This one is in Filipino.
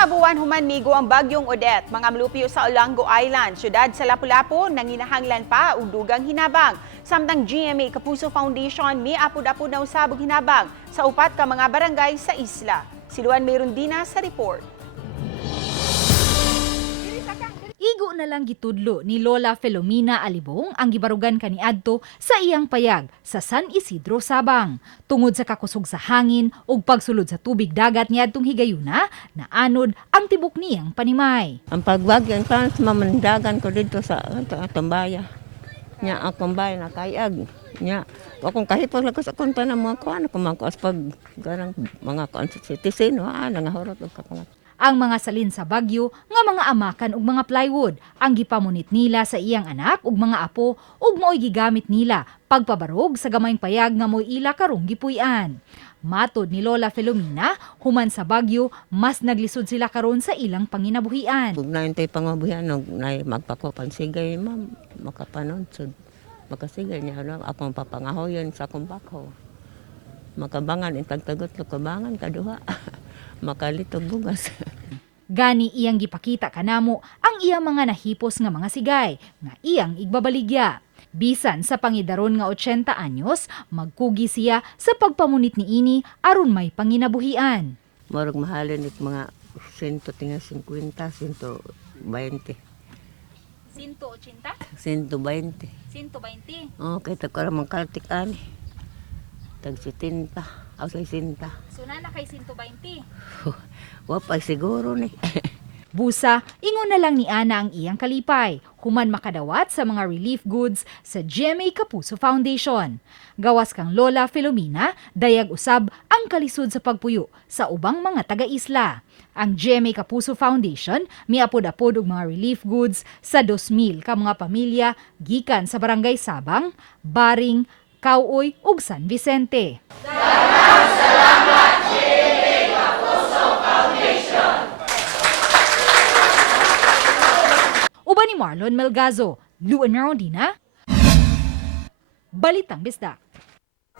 Kabuan human migo ang bagyong Odette, mga mlupyo sa Olango Island, syudad sa Lapu-Lapu, nanginahanglan pa ug dugang hinabang. Samtang GMA Kapuso Foundation may apod-apod na usabog hinabang sa upat ka mga barangay sa isla. Si Luan Mayrundina sa report. Igo na lang gitudlo ni Lola Filomena Alibong ang gibarugan kaniadto sa iyang payag sa San Isidro, Sabang. Tungod sa kakusog sa hangin ug pagsulod sa tubig dagat niadtong higayuna, naanod ang tibok niyang panimay. Ang pagbagyo, ang panas mamandagan ko dito sa Tambaya. Nya akong bayan nakayag. Nya akong kahipon lang ko sa konta na mga kuan ko mangkuas pag garang mga citizen nangahorot og kakuan. Ang mga salin sa bagyo nga mga amakan ug mga plywood ang gipamunit nila sa iyang anak ug mga apo ug mao'y gigamit nila pagpabarog sa gamayng payag nga mo'y ila karong gipuy-an. Matod ni Lola Filomena, human sa bagyo, mas naglisod sila karon sa ilang panginabuhian. Ug naintay pangabuhian og nay magpakopan sigay ma'am makapanon sud. Makasigay niya akong papangahoyon sa akong bako. Makabangan intag tagot kabangan kaduha. Makalitog bugas. Gani iyang gipakita kanamo ang iyang mga nahipos nga mga sigay nga iyang igbabaligya. Bisan sa pangidaron nga 80 anyos, magkugi siya sa pagpamunit ni ini aron may panginabuhian. Murag mahalin it mga 150, 120. 180? 120. 120? Okay, tagkara mong kaltik ani. Tag 70. Aw 60. So na kay 120? Wapay siguro ni. Busa, ingon na lang ni Ana ang iyang kalipay, human makadawat sa mga relief goods sa GMA Kapuso Foundation. Gawas kang Lola Filomena, dayag usab ang kalisod sa pagpuyo sa ubang mga taga-isla. Ang GMA Kapuso Foundation miapod-apod og mga relief goods sa 2,000 ka mga pamilya gikan sa Barangay Sabang, Baring, Kauoy ug San Vicente. Salamat, GMA Kapuso Foundation! Uban ni Marlon Melgazo, Luan Mayrundina, Balitang Bisdak.